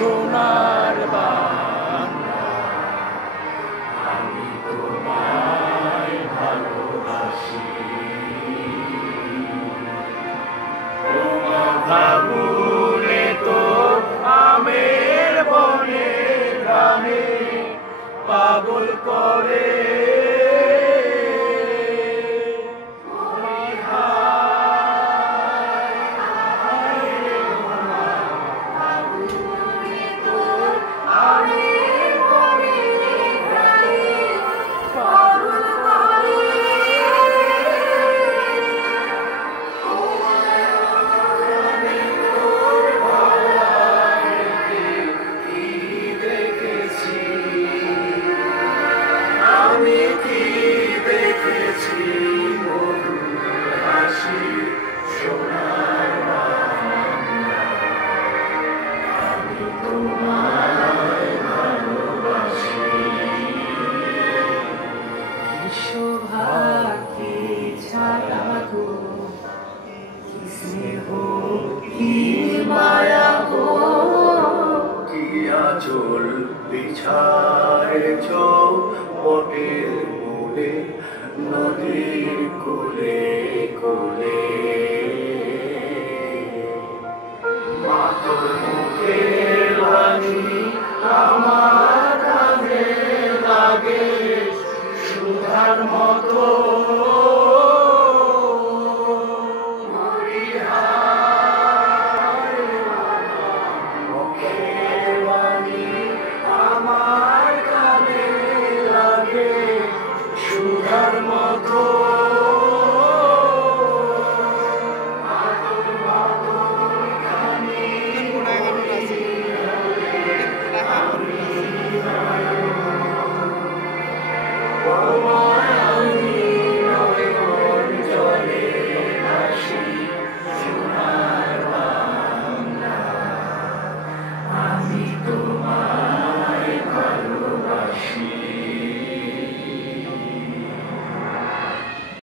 সোনার বাংলা। আমি তোমায় ভালোবাসি, ফাগুনে তো আমের বনে গ্রামে পাগল করে। আমি কি দেখেছি মধুর হাসি সোনার বাংলা। আমি তোমায় ভালোবাসি। কি শোভা কি ছায়া গো, কি স্নেহ কি মায়া গো, কি আঁচল বিছায়েছ বটের মূলে নদীর কোলে কোলে।